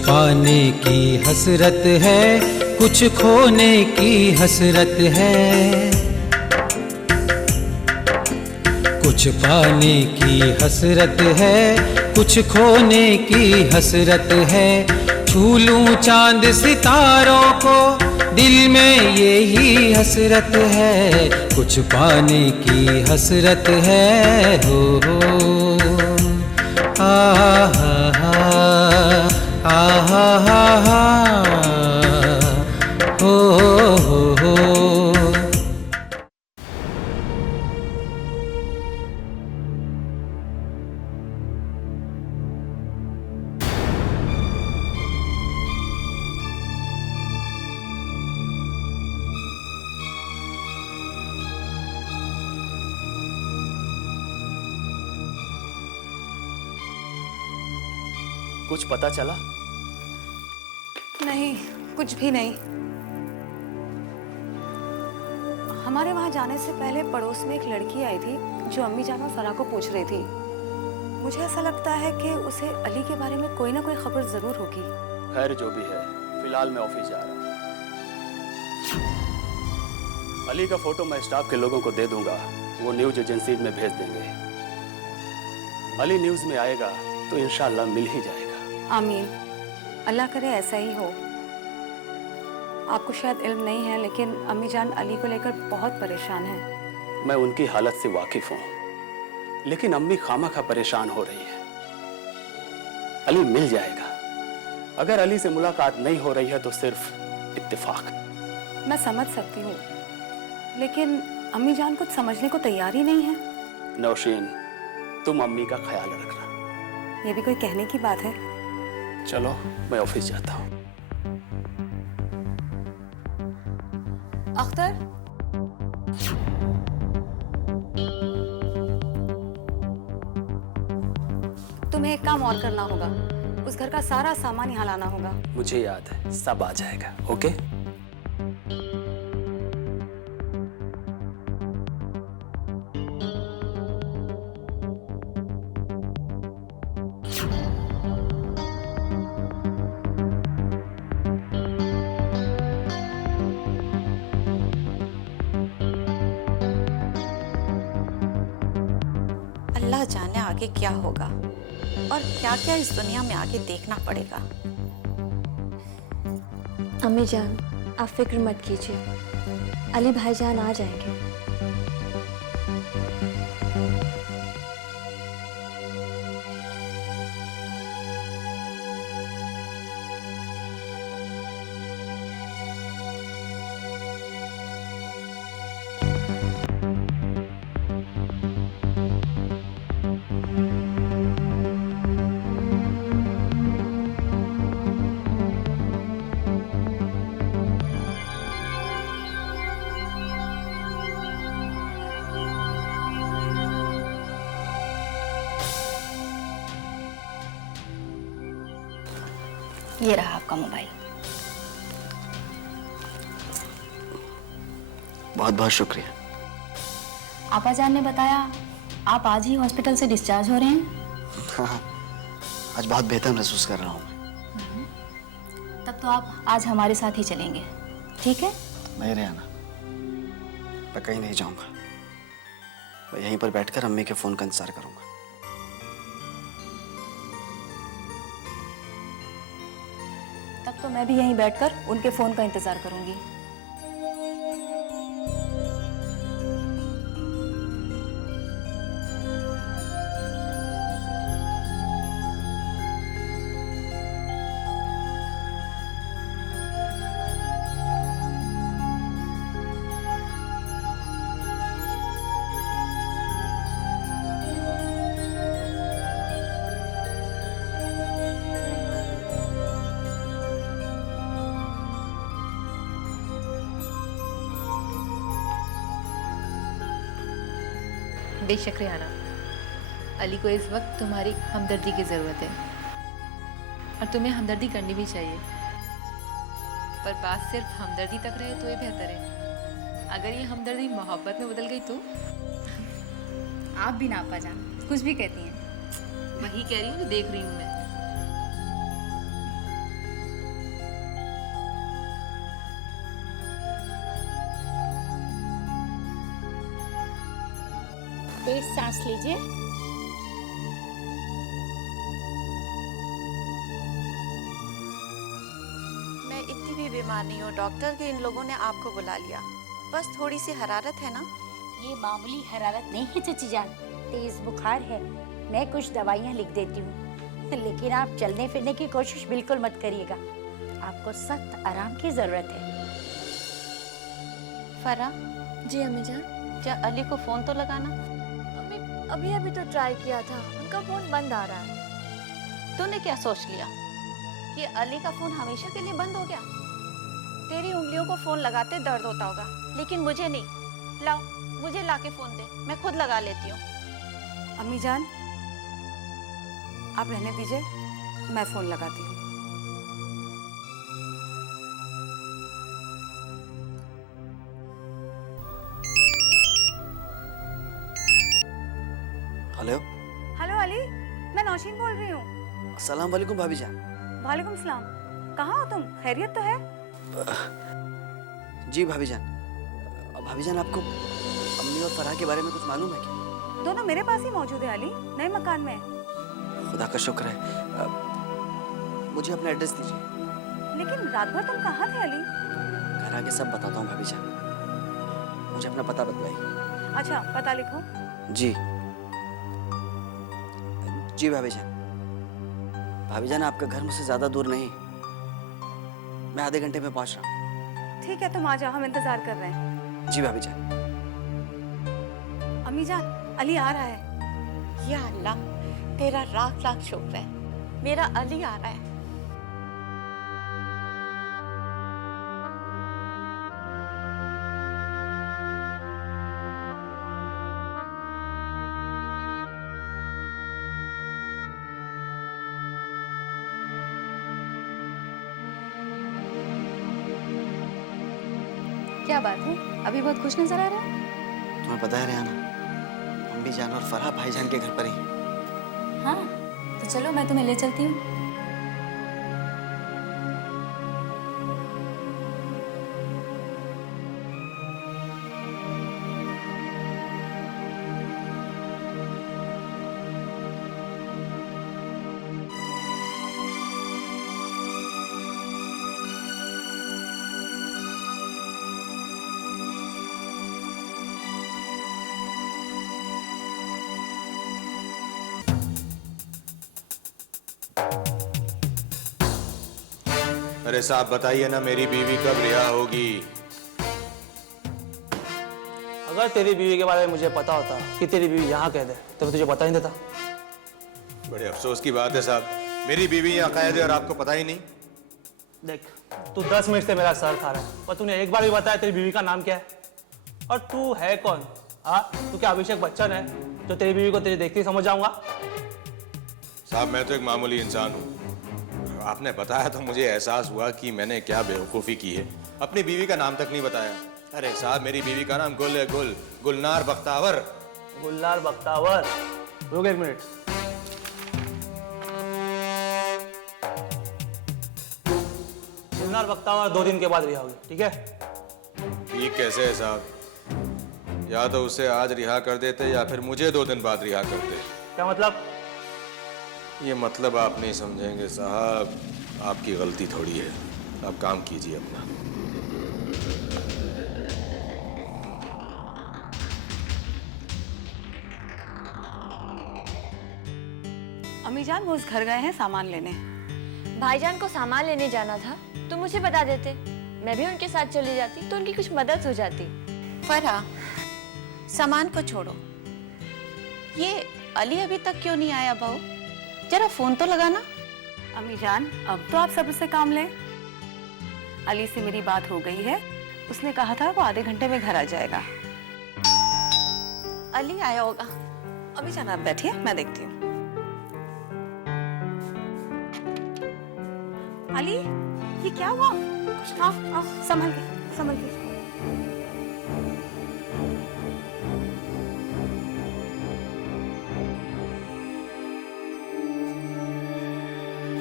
पाने की हसरत है, कुछ खोने की हसरत है। कुछ पाने की हसरत है, कुछ खोने की हसरत है। छू लूं चांद सितारों को, दिल में यही हसरत है। कुछ पाने की हसरत है, हो आ हा हा आ हा हा हा हो हो। कुछ पता चला? नहीं, कुछ भी नहीं। हमारे वहां जाने से पहले पड़ोस में एक लड़की आई थी जो अम्मी जान और फराह को पूछ रही थी। मुझे ऐसा लगता है कि उसे अली के बारे में कोई ना कोई खबर जरूर होगी। खैर जो भी है, फिलहाल मैं ऑफिस जा रहा हूँ। अली का फोटो मैं स्टाफ के लोगों को दे दूंगा, वो न्यूज एजेंसी में भेज देंगे। अली न्यूज में आएगा तो इंशाल्लाह मिल ही जाएगा। आमीन, अल्लाह करे ऐसा ही हो। आपको शायद इल्म नहीं है, लेकिन अम्मी जान अली को लेकर बहुत परेशान है। मैं उनकी हालत से वाकिफ हूँ, लेकिन अम्मी खामखा परेशान हो रही है। अली मिल जाएगा। अगर अली से मुलाकात नहीं हो रही है तो सिर्फ इत्तेफाक। मैं समझ सकती हूँ, लेकिन अम्मी जान कुछ समझने को तैयार ही नहीं है। नौशीन, तुम अम्मी का ख्याल रखना। ये भी कोई कहने की बात है। चलो मैं ऑफिस जाता हूँ। अख्तर, तुम्हें एक काम और करना होगा। उस घर का सारा सामान यहाँ लाना होगा। मुझे याद है, सब आ जाएगा। ओके? अल्लाह जाने आगे क्या होगा और क्या क्या इस दुनिया में आगे देखना पड़ेगा। अम्मी जान, आप फिक्र मत कीजिए, अली भाईजान आ जाएंगे। ये रहा आपका मोबाइल। बहुत बहुत शुक्रिया। आपाजान ने बताया आप आज ही हॉस्पिटल से डिस्चार्ज हो रहे हैं। हाँ, आज बहुत बेहतर महसूस कर रहा हूँ मैं। तब तो आप आज हमारे साथ ही चलेंगे, ठीक है? नहीं रहना, मैं कहीं नहीं जाऊँगा। मैं यहीं पर बैठकर अम्मी के फ़ोन का इंतज़ार करूँगा। तब तो मैं भी यहीं बैठकर उनके फ़ोन का इंतज़ार करूंगी। बेशक रेहाना, अली को इस वक्त तुम्हारी हमदर्दी की ज़रूरत है और तुम्हें हमदर्दी करनी भी चाहिए, पर बात सिर्फ हमदर्दी तक रहे तो ये बेहतर है। अगर ये हमदर्दी मोहब्बत में बदल गई तो? आप भी ना आपा जान कुछ भी कहती हैं। वही कह रही हूँ जो देख रही हूँ मैं। तेज सांस लीजिए। मैं इतनी भी बीमार नहीं हूँ डॉक्टर के इन लोगों ने आपको बुला लिया। बस थोड़ी सी हरारत है ना। ये मामूली हरारत नहीं है चची जान, तेज बुखार है। मैं कुछ दवाइयाँ लिख देती हूँ, लेकिन आप चलने फिरने की कोशिश बिल्कुल मत करिएगा। आपको सख्त आराम की जरूरत है। फरा, जी अम्मी जान। क्या अली को फोन तो लगाना। अम्मी अभी तो ट्राई किया था, उनका फोन बंद आ रहा है। तूने क्या सोच लिया कि अली का फोन हमेशा के लिए बंद हो गया? तेरी उंगलियों को फोन लगाते दर्द होता होगा, लेकिन मुझे नहीं। लाओ, मुझे लाके फोन दे, मैं खुद लगा लेती हूँ। अम्मी जान, आप रहने दीजिए, मैं फोन लगाती हूँ। हेलो। हेलो अली, मैं नौशीन बोल रही हूँ। अस्सलाम वालेकुम भाभी जान। वालेकुम सलाम। कहाँ हो तुम? खैरियत तो है? जी भाभी जान। भाभी जान, आपको अम्मी और फराह के बारे में कुछ मालूम है क्या? दोनों मेरे पास ही मौजूद है अली, नए मकान में। खुदा का शुक्र है। मुझे अपना एड्रेस दीजिए। लेकिन रात भर तुम कहाँ थे अली? घर आके सब बताता हूँ भाभी जान। मुझे अपना पता बतलाइए। अच्छा, पता लिखो। जी जी भाभी जान। भाभी जान, आपका घर मुझसे ज्यादा दूर नहीं, मैं आधे घंटे में पहुंच रहा हूँ। ठीक है, तुम आ जाओ, हम इंतजार कर रहे हैं। जी भाभी जान। अम्मी जान, अली आ रहा है। या अल्लाह, तेरा लाख लाख शुक्र है, मेरा अली आ रहा है। क्या बात है, अभी बहुत खुश नजर आ रहा है। तुम्हें पता है रेहाना, अम्मी जान और फराह भाईजान के घर पर ही। हाँ, तो चलो मैं तुम्हें ले चलती हूँ। अरे साहब बताइए ना, मेरी बीवी कब रिहा होगी? अगर तेरी बीवी के बारे में मुझे पता होता कि तेरी बीवी यहाँ कह दे तो मैं तुझे पता नहीं देता। बड़े अफसोस की बात है साहब, मेरी बीवी यहाँ कैद है और आपको पता ही नहीं। देख, तू 10 मिनट से मेरा सर खा रहा है, पर तूने एक बार भी बताया तेरी बीवी का नाम क्या है? और तू है कौन? हाँ, तू क्या अभिषेक बच्चन है जो तेरी बीवी को तेरे देखते ही समझ जाऊंगा? साहब मैं तो एक मामूली इंसान हूँ। आपने बताया तो मुझे एहसास हुआ कि मैंने क्या बेवकूफ़ी की है, अपनी बीवी का नाम तक नहीं बताया। अरे साहब, मेरी बीवी का नाम गुल है, गुलनार बख्तावर। गुलनार बख्तावर? रुक एक मिनट। गुलनार बख्तावर 2 दिन के बाद रिहा होगी, ठीक है? ठीक कैसे है साहब? या तो उसे आज रिहा कर देते या फिर मुझे 2 दिन बाद रिहा करते। क्या मतलब? ये मतलब आप नहीं समझेंगे साहब, आपकी गलती थोड़ी है। आप काम कीजिए अपना। अम्मी जान, वो उस घर गए हैं सामान लेने। भाईजान को सामान लेने जाना था तो मुझे बता देते, मैं भी उनके साथ चली जाती तो उनकी कुछ मदद हो जाती। फरा, सामान को छोड़ो, ये अली अभी तक क्यों नहीं आया? बहू, जरा फोन तो लगाना। अम्मी जान, अब तो आप सब्र से काम लें। अली से मेरी बात हो गई है, उसने कहा था वो आधे घंटे में घर आ जाएगा। अली आया होगा। अम्मी जान, आप बैठिए, मैं देखती हूँ। अली, ये क्या हुआ? आओ आओ, संभल के, संभल के।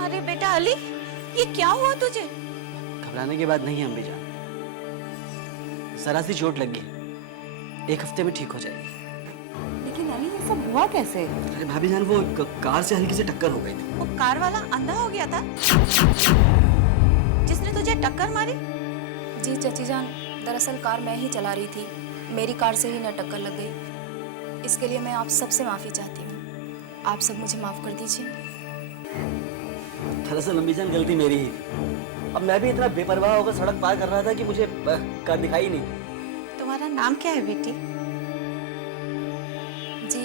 अरे बेटा अली, ये क्या हुआ तुझे? घबराने की बात नहीं है अम्मी जान, जरा सी चोट लगी, 1 हफ्ते में ठीक हो जाएगी। लेकिन अली ये सब हुआ कैसे? अरे भाभी जान, वो कार से हल्की से टक्कर हो गई थी। वो कार वाला अंधा हो गया था जिसने तुझे टक्कर मारी? जी चाची जान, दरअसल कार मैं ही चला रही थी, मेरी कार से ही न टक्कर लग गई। इसके लिए मैं आप सबसे माफ़ी चाहती हूँ। आप सब मुझे माफ़ कर दीजिए। दरअसल अम्मी जान, गलती मेरी ही थी। अब मैं भी इतना बेपरवाह होकर सड़क पार कर रहा था कि मुझे कार दिखाई नहीं। तुम्हारा नाम क्या है बेटी? जी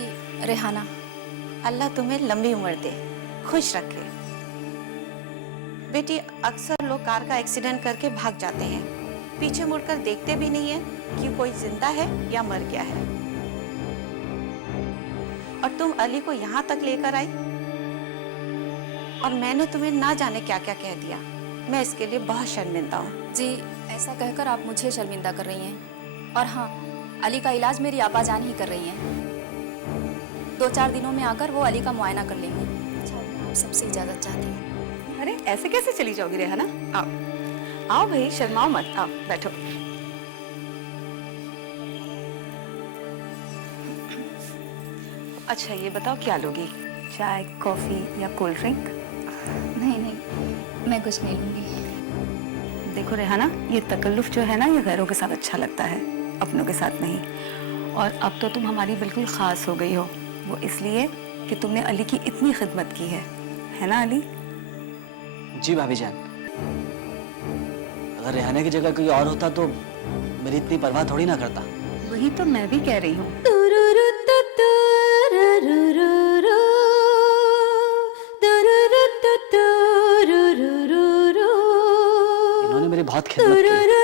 रेहाना। अल्लाह तुम्हें लंबी उम्र दे, खुश रखे। बेटी, अक्सर लोग कार का एक्सीडेंट करके भाग जाते हैं, पीछे मुड़कर देखते भी नहीं है कि कोई जिंदा है या मर गया है। और तुम अली को यहाँ तक लेकर आई और मैंने तुम्हें ना जाने क्या क्या कह दिया। मैं इसके लिए बहुत शर्मिंदा हूँ। जी ऐसा कहकर आप मुझे शर्मिंदा कर रही हैं। और हाँ, अली का इलाज मेरी आपा जान ही कर रही हैं। 2-4 दिनों में आकर वो अली का मुआयना कर लेंगी। अच्छा, मैं आप सबसे इजाज़त चाहती हूँ। अरे ऐसे कैसे चली जाओगी रेहाना? आओ आओ भाई, शर्माओ मत, आओ बैठो। अच्छा ये बताओ क्या लोगी, चाय, कॉफी या कोल्ड ड्रिंक? नहीं नहीं, मैं कुछ नहीं लूँगी। देखो रेहाना, ये तकल्लुफ जो है ना, ये गैरों के साथ अच्छा लगता है, अपनों के साथ नहीं। और अब तो तुम हमारी बिल्कुल ख़ास हो गई हो, वो इसलिए कि तुमने अली की इतनी खिदमत की है ना अली? जी भाभी जान, अगर रेहाना की जगह कोई और होता तो मेरी इतनी परवाह थोड़ी ना करता। वही तो मैं भी कह रही हूँ। इन्होंने मेरी बहुत खिदमत की।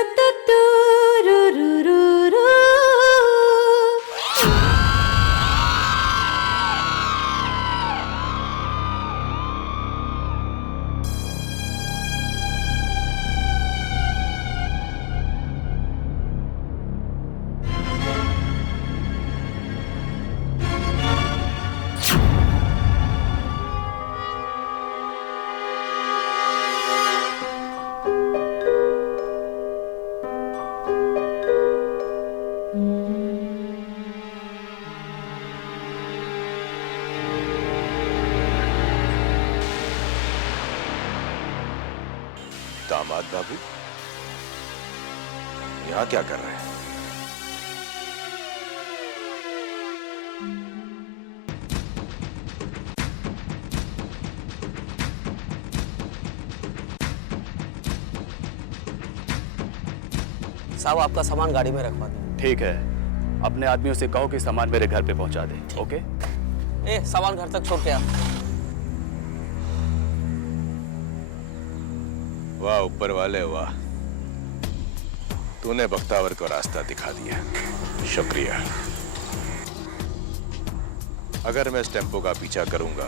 दामाद बाबू, यहाँ क्या कर रहे हैं? साहब, आपका सामान गाड़ी में रखवा दो। ठीक है, अपने आदमियों से कहो कि सामान मेरे घर पे पहुंचा दे। ओके? सामान घर तक छोड़ के आ। वाह ऊपर वाले वाह, तूने बख्तावर को रास्ता दिखा दिया, शुक्रिया। अगर मैं इस टेम्पो का पीछा करूंगा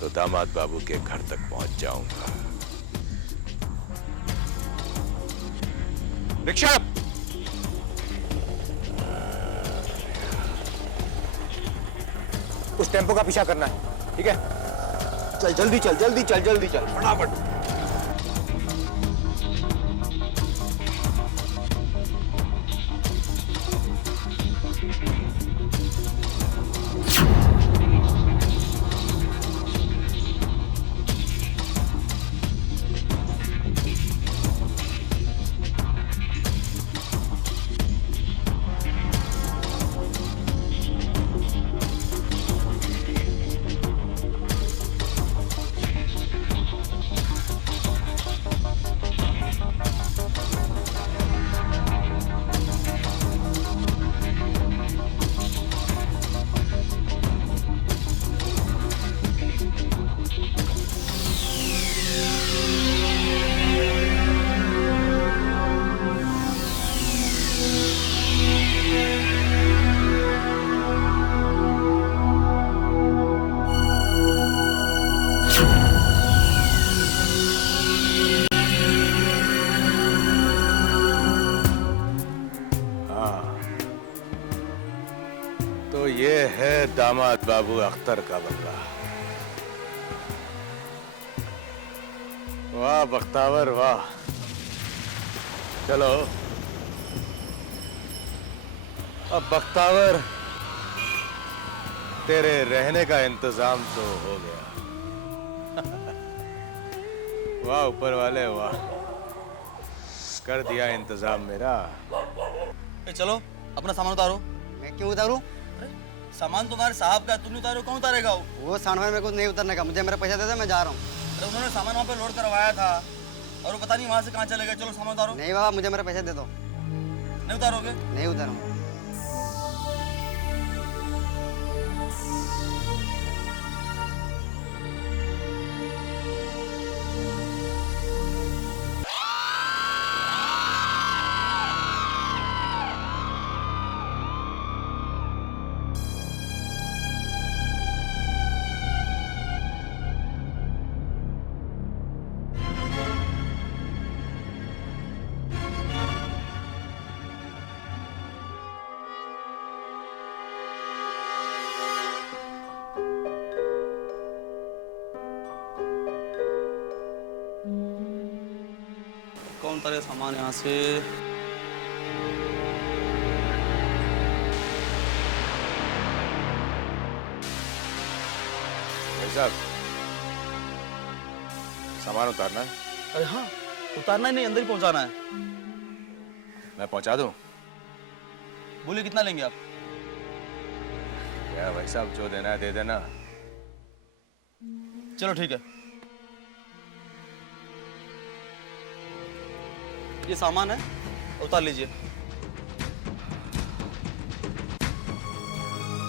तो दामाद बाबू के घर तक पहुंच जाऊंगा। रिक्शा! उस टेम्पो का पीछा करना है, ठीक है? चल जल्दी चल, जल्दी चल, जल्दी चल, फटाफट। तो ये है दामाद बाबू अख्तर का बंगला। वाह बख्तावर वाह, चलो अब बख्तावर तेरे रहने का इंतजाम तो हो गया। वाह ऊपर वाले वाह, कर दिया इंतजाम मेरा। चलो अपना सामान उतारो। मैं क्यों उतारूं? सामान तुम्हारे साहब का, तुम नहीं उतारो कौन उतारेगा? वो सामान मेरे को नहीं उतरने का, मुझे मेरा पैसा दे दो, मैं जा रहा हूँ। अरे उन्होंने सामान वहाँ पे लोड करवाया था और वो पता नहीं वहाँ से कहाँ चले गए। चलो सामान उतारो। नहीं बाबा, मुझे मेरा पैसा दे दो। नहीं उतारोगे? नहीं उतारूंगा। कौन उतारे सामान यहाँ से? भाई साहब, सामान उतारना है? अरे हाँ, उतारना ही नहीं, अंदर ही पहुँचाना है। मैं पहुँचा दूँ? बोलिए कितना लेंगे आप? क्या भाई साहब, जो देना है दे देना। चलो ठीक है। ये सामान है, उतार लीजिए।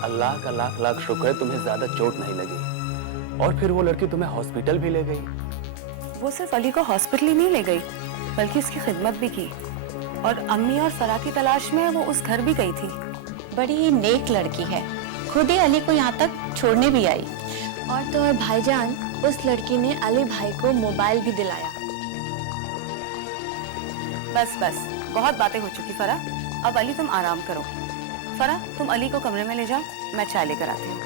अल्लाह का लाख लाख शुक्र है तुम्हें ज्यादा चोट नहीं लगी। और फिर वो लड़की तुम्हें हॉस्पिटल भी ले गई। वो सिर्फ अली को हॉस्पिटल ही नहीं ले गई, बल्कि उसकी खिदमत भी की। और अम्मी और फराह की तलाश में वो उस घर भी गई थी। बड़ी ही नेक लड़की है, खुद ही अली को यहाँ तक छोड़ने भी आई। और तो और भाईजान, उस लड़की ने अली भाई को मोबाइल भी दिलाया। बस बस, बहुत बातें हो चुकी फराह, अब अली तुम आराम करो। फराह, तुम अली को कमरे में ले जाओ, मैं चाय लेकर आती हूँ।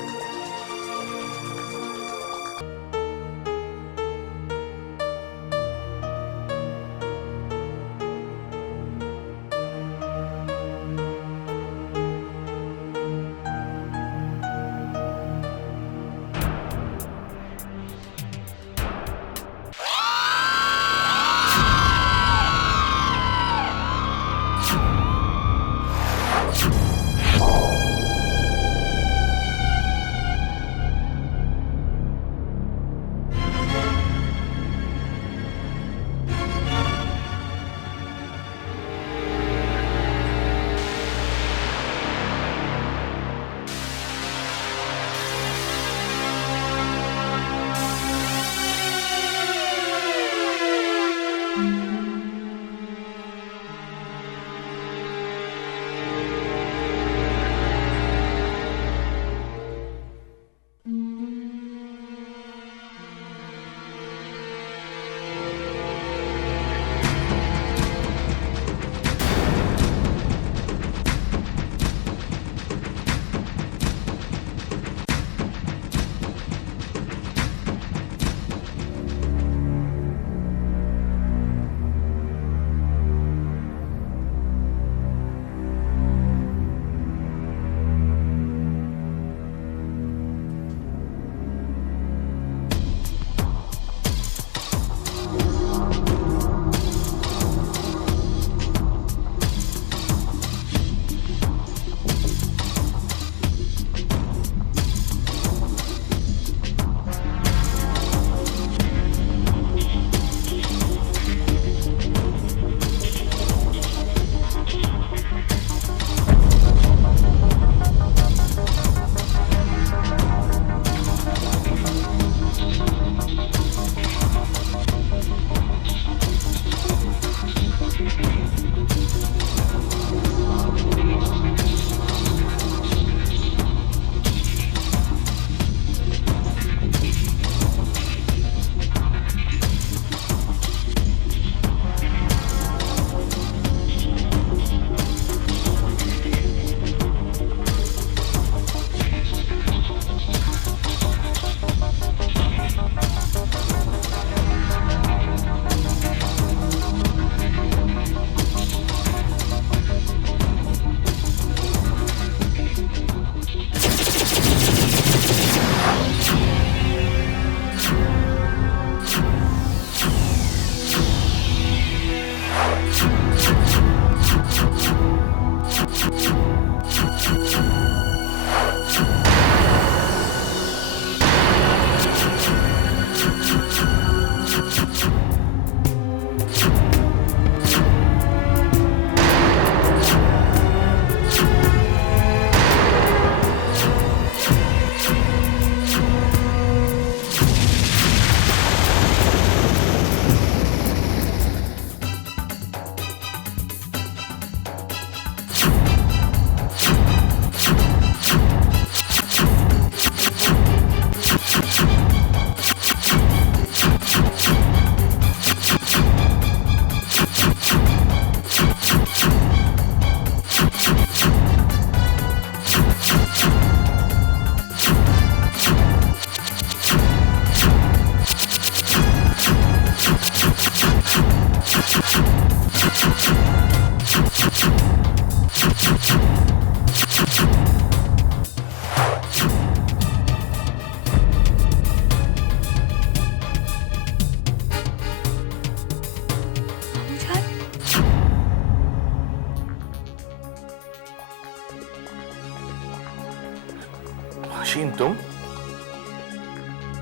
हसीन, तुम?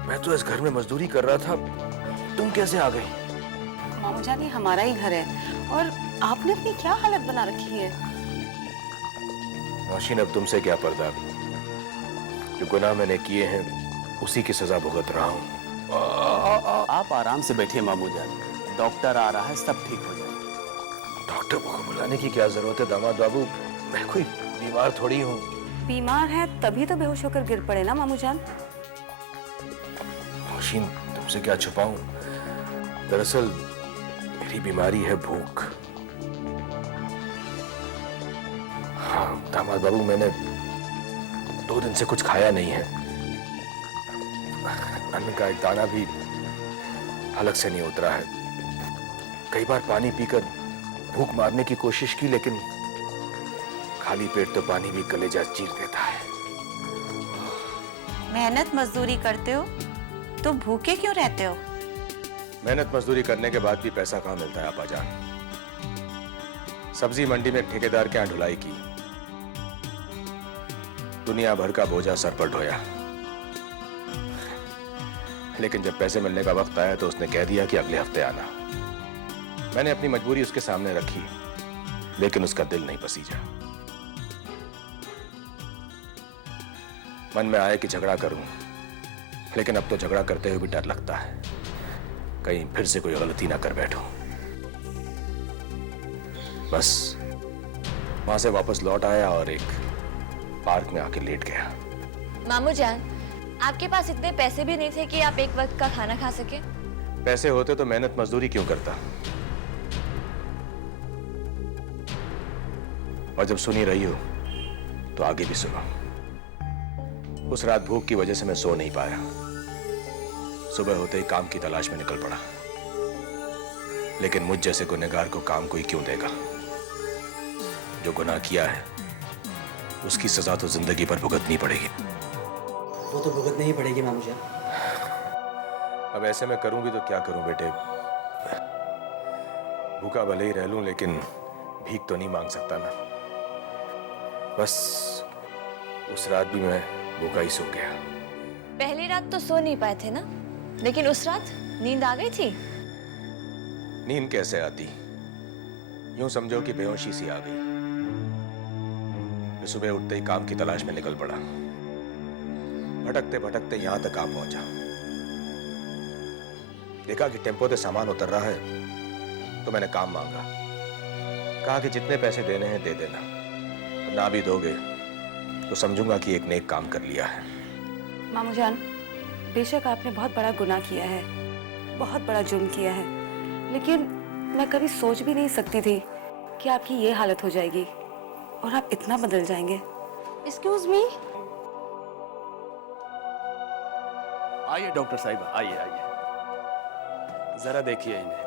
मैं तो इस घर में मजदूरी कर रहा था, तुम कैसे आ गई? मामू जान, ये हमारा ही घर है और आपने अपनी क्या हालत बना रखी है। हसीन, अब तुमसे क्या पर्दा? जो गुनाह मैंने किए हैं उसी की सजा भुगत रहा हूँ। आप आराम से बैठिए मामू जान, डॉक्टर आ रहा है, सब ठीक हो जाएगा। डॉक्टर को बुलाने की क्या जरूरत है दामाद बाबू? मैं कोई बीमार थोड़ी हूँ। बीमार है तभी तो बेहोश होकर गिर पड़े ना मामू जान। हसीन, तुमसे क्या छुपाऊं? दरअसल मेरी बीमारी है भूख। हाँ दामाद बाबू, मैंने 2 दिन से कुछ खाया नहीं है। अन्न का एक दाना भी हलक से नहीं उतरा है। कई बार पानी पीकर भूख मारने की कोशिश की, लेकिन खाली पेट तो पानी भी कलेजा चीर देता है। मेहनत मजदूरी करते हो तो भूखे क्यों रहते हो? मेहनत मजदूरी करने के बाद भी पैसा कहाँ मिलता है आपा जान? सब्जी मंडी में ठेकेदार के यहाँ ढुलाई की, दुनिया भर का बोझा सर पर ढोया, लेकिन जब पैसे मिलने का वक्त आया तो उसने कह दिया कि अगले हफ्ते आना। मैंने अपनी मजबूरी उसके सामने रखी, लेकिन उसका दिल नहीं पसीजा। मन में आया कि झगड़ा करूं, लेकिन अब तो झगड़ा करते हुए भी डर लगता है, कहीं फिर से कोई गलती ना कर बैठूं। बस वहां से वापस लौट आया और एक पार्क में आके लेट गया। मामू जान, आपके पास इतने पैसे भी नहीं थे कि आप एक वक्त का खाना खा सके? पैसे होते तो मेहनत मजदूरी क्यों करता? और जब सुनी रही हो तो आगे भी सुनो। उस रात भूख की वजह से मैं सो नहीं पाया। सुबह होते ही काम की तलाश में निकल पड़ा, लेकिन मुझ जैसे गुनहगार को काम कोई क्यों देगा? जो गुनाह किया है उसकी सजा तो जिंदगी भर भुगतनी पड़ेगी। वो तो भुगतनी ही पड़ेगी मामू जान। अब ऐसे में करूं भी तो क्या करूं बेटे? भूखा भले ही रह लूं, लेकिन भीख तो नहीं मांग सकता ना। बस उस रात भी मैं भूखा ही सो गया। पहली रात तो सो नहीं पाए थे ना, लेकिन उस रात नींद आ गई थी? नींद कैसे आती? यूं समझो कि बेहोशी सी आ गई। मैं सुबह उठते ही काम की तलाश में निकल पड़ा। भटकते भटकते यहां तक आ पहुंचा। देखा कि टेम्पो से सामान उतर रहा है, तो मैंने काम मांगा। कहा कि जितने पैसे देने हैं दे देना, और ना भी दोगे तो समझूंगा कि एक नेक काम कर लिया है। मामू जान, बेशक आपने बहुत बड़ा गुनाह किया है, बहुत बड़ा जुर्म किया है, लेकिन मैं कभी सोच भी नहीं सकती थी कि आपकी ये हालत हो जाएगी और आप इतना बदल जाएंगे। Excuse me. आइए डॉक्टर साहिबा, आइए आइए, जरा देखिए इन्हें।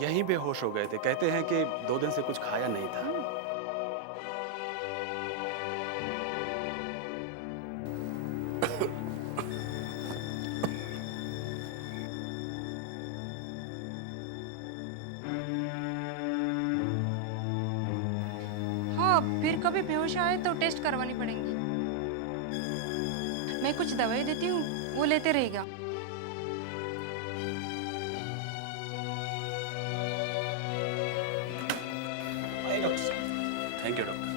यहीं बेहोश हो गए थे, कहते हैं कि 2 दिन से कुछ खाया नहीं था। हाँ, फिर कभी बेहोश आए तो टेस्ट करवानी पड़ेंगी। मैं कुछ दवाई देती हूँ, वो लेते रहेगा। Thank you doctor.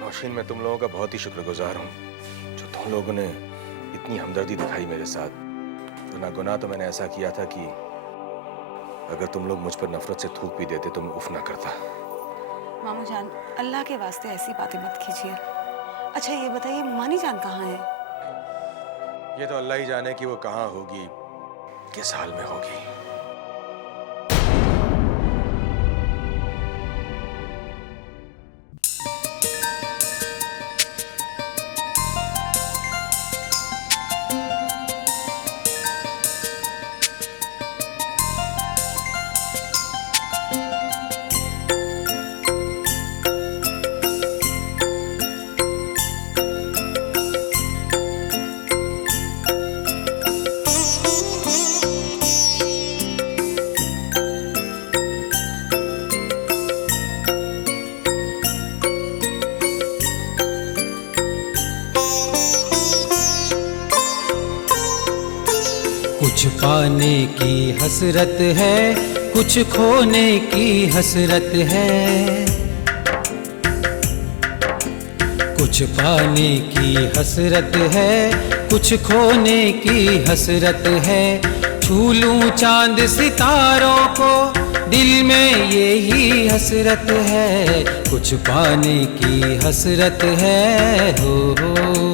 नौशीन, मैं तुम लोगों का बहुत ही शुक्रगुजार हूँ, जो तुम लोगों ने इतनी हमदर्दी दिखाई मेरे साथ। तो ना गुनाह तो मैंने ऐसा किया था कि अगर तुम लोग मुझ पर नफरत से थूक भी देते तो मैं उफ ना करता। मामू जान, अल्लाह के वास्ते ऐसी बातें मत कीजिए। अच्छा ये बताइए, मानी जान कहाँ है? ये तो अल्लाह ही जाने कि वो कहाँ होगी, किस हाल में होगी। पाने की हसरत है, कुछ खोने की हसरत है। कुछ पाने की हसरत है, कुछ खोने की हसरत है। छू लूं चांद सितारों को, दिल में यही हसरत है। कुछ पाने की हसरत है, हो।